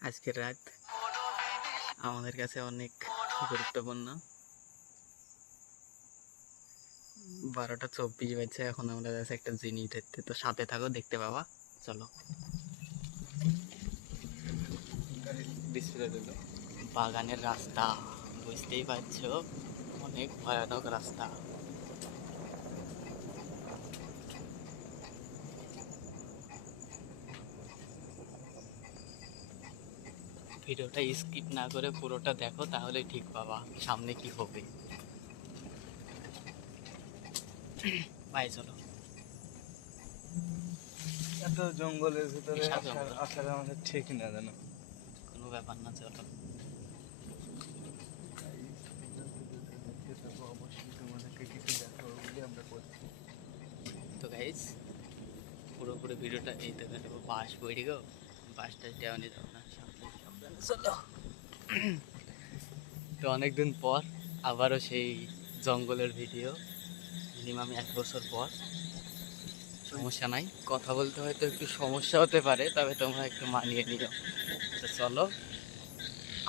আজকের রাত আমাদের কাছে অনেক গুরুত্বপূর্ণ। বারোটা চব্বিশ বাজছে, এখন আমরা যাচ্ছি একটা জিনিস দেখতে। তো সাথে থাকো, দেখতে পাবা। চলো। বাগানের রাস্তা, বুঝতেই পারছ? অনেক ভয়ানক রাস্তা। ভিডিওটা স্কিপ না করে পুরোটা দেখো তাহলে ঠিক পাবা সামনে কি হবে। বাই চলো। এত জঙ্গলের ভিতরে আসার আমাদের ঠিক না জানো কোনো ব্যাপার না চলো। অবশ্যই তোমাদেরকে কিছু বলে আমরা করছি তো গাইজ পুরোপুরি ভিডিওটা এই তো দেখাবো বাস বইরি গো। বাসটা টাস যাব না সাবধানে, সাবধানে চলো। তো অনেকদিন পর আবারও সেই জঙ্গলের ভিডিও মিনিমাম এক বছর পর। সমস্যা নাই। কথা বলতে হয়তো একটু সমস্যা হতে পারে, তবে তোমরা একটু মানিয়ে নিও। তো চলো,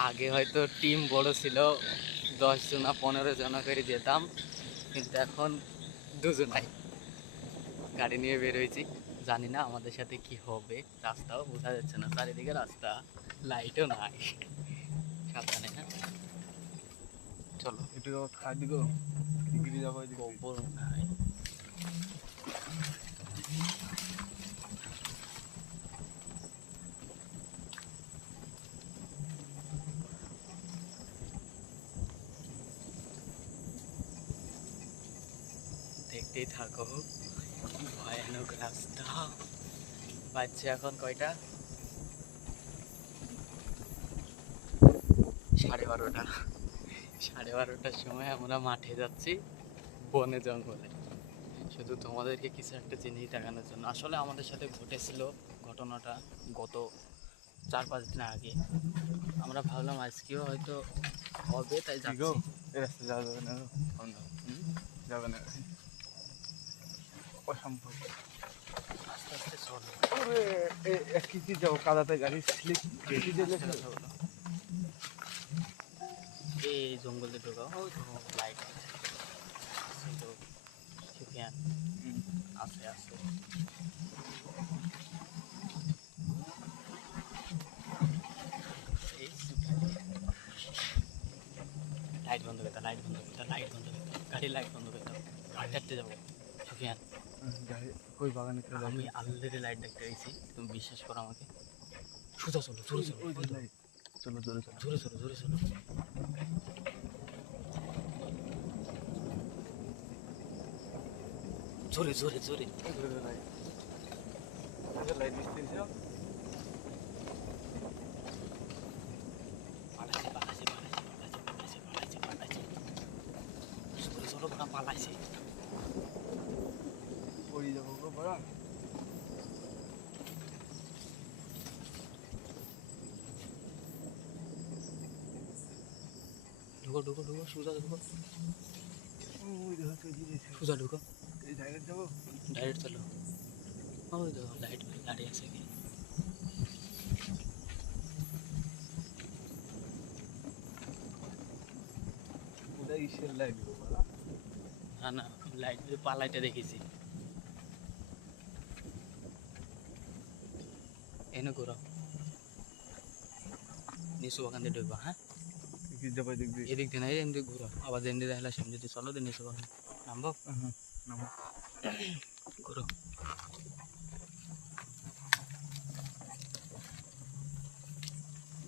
আগে হয়তো টিম বড় ছিল, দশ জনা পনেরো জনা করে যেতাম, কিন্তু এখন দুজনাই। গাড়ি নিয়ে বের হয়েছি। জানি না আমাদের সাথে কি হবে। রাস্তাও বোঝা যাচ্ছে না চারিদিকে রাস্তা লাইটও নাই। সাবধানে হ্যাঁ? চলো। একটু খাই দিব গিরি যাব গোবর মনে দেখতেই থাকো। ভয়ানক রাস্তা বাজছে এখন কয়টা? সাড়ে বারোটা। সাড়ে বারোটার সময় আমরা মাঠে যাচ্ছি বনে জঙ্গলে। শুধু তোমাদেরকে কিছু একটা জিনিস দেখানোর জন্য। আসলে আমাদের সাথে ঘটেছিল ঘটনাটা গত চার পাঁচ দিন আগে। আমরা ভাবলাম আজকেও হয়তো হবে তাই যাচ্ছি। রাস্তা যাওয়া যাবে না। যাবে না। অসম্ভব। আস্তে আস্তে চলো। ওরে, এ- এ কি কি কাদাতে গাড়ি স্লিপ কেটে দিলে আস্তে এই জঙ্গলে ঢোকাও। ওই লাইট সুফিয়ান আছে। আছে লাইট বন্ধ করতে লাইট বন্ধ করতে লাইট বন্ধ করতে গাড়ির লাইট বন্ধ করতে গাড়ি যাব। সুফিয়ান গাড়ি ওই বাগানে চলে আমি আলরেডি লাইট দেখতে পেয়েছি তুমি বিশ্বাস করো আমাকে। সোজা চলো জোরে চলো জোরে চলো। জোরে চলো জোরে চলো। জোরে জোরে জোরে। ওই যে light। ওই যে light মিস্ত্রি ছিল। পালাইছে পালাইছে পালাইছে পালাইছে পালাইছে পালাইছে পালাইছে জোরে চলো বড়া পালাইছে পড়ে যাব গো বড়া। ঢুকো ঢুকো ঢুকো, সোজা ঢুকো। সোজা ঢুকো। ডাইরেক্ট চলো। ওই দেখো লাইট গাড়ি আছে কি। না না লাইট পালাইতে দেখেছি। এনে ঘুরো নিচু বাগান দিয়ে ঢুকবা হ্যাঁ?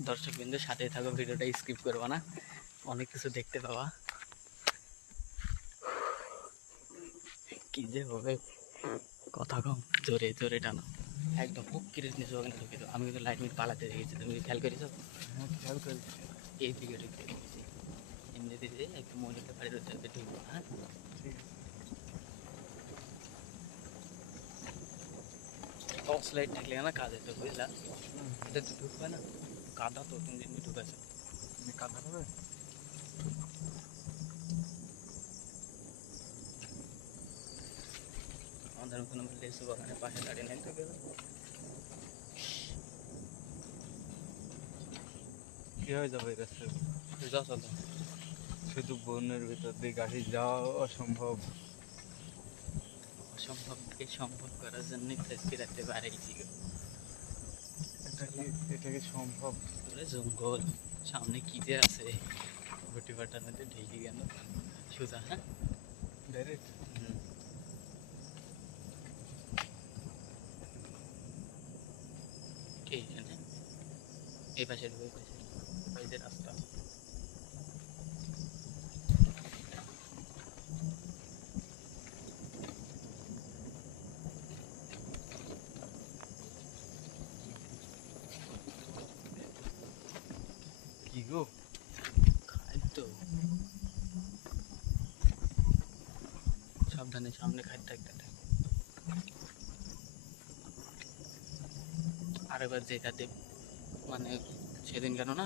দর্শক বিন্দু সাথে থাকো ভিডিওটা স্কিপ করব না। অনেক কিছু দেখতে পাবা। কি যে হবে? কথা কম জোরে জোরে টানো। একদম হুক কিরে নিচু বাগানে ঢুকে আমি কিন্তু লাইট মিট পালাতে দেখেছি তুমি খেয়াল করেছ? হ্যাঁ, খেয়াল করেছি। এই দিকে ঢুকতে দেখেছি এমনি দিকে একটু মহিলাকে বাড়ির ভিতরে ঢুকবো হ্যাঁ ঠিক আছে। টর্চ লাইট থাকলে না কাজে তো বুঝলা হুম, এটা তো ঢুকবে না কাদা তো তুমি যেমনি ঢুকেছো তুমি কাঁদা হবে? আমাদের কোনো লেসু বাগানের পাশে দাঁড়িয়ে নেই তো হয়ে যাবে চলো শুধু? বনের ভিতর দিয়ে গাড়ি যাওয়া অসম্ভব। অসম্ভবকে সম্ভব করার আজকে রাতে বাড়াইছি গো। এটা কি সম্ভব? পুরো জঙ্গল সামনে কি যে আছে। ঘুটি পাটার মধ্যে ঢেকে গেল। সোজা হ্যাঁ? ডাইরেক্ট। কে জানে এই পাশে ওই পাশে। ওই যে রাস্তা। কি গো? খাদ্য। সাবধানে সামনে খাদ্য একটা আরেকবার যেটাতে মানে সেদিন কেন না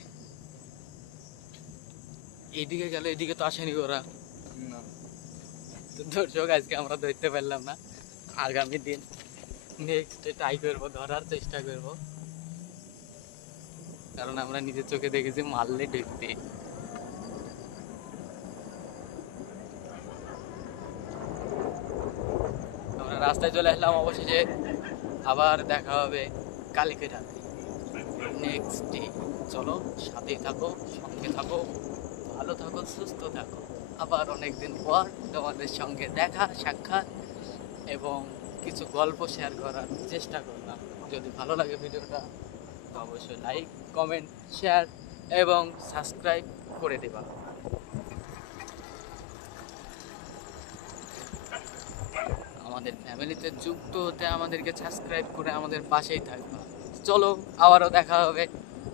এইদিকে গেলে এদিকে তো আসেনি ওরা। তো দর্শক আজকে আমরা ধরতে পারলাম না। আগামী দিন নেক্সট ট্রাই করব ধরার চেষ্টা করব। কারণ আমরা নিজের চোখে দেখেছি মারলে ঢুকতে আমরা রাস্তায় চলে আসলাম অবশেষে আবার দেখা হবে কালকে রাতে। নেক্সট ডে চলো সাথে থাকো সঙ্গে থাকো। ভালো থাকো, সুস্থ থাকো। আবার অনেকদিন পর তোমাদের সঙ্গে দেখা, সাক্ষাৎ এবং কিছু গল্প শেয়ার করার চেষ্টা করলাম। যদি ভালো লাগে ভিডিওটা অবশ্যই লাইক কমেন্ট শেয়ার এবং সাবস্ক্রাইব করে দেবা। আমাদের ফ্যামিলিতে যুক্ত হতে আমাদেরকে সাবস্ক্রাইব করে আমাদের পাশেই থাকবা। চলো, আবারও দেখা হবে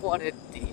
পরের দিন।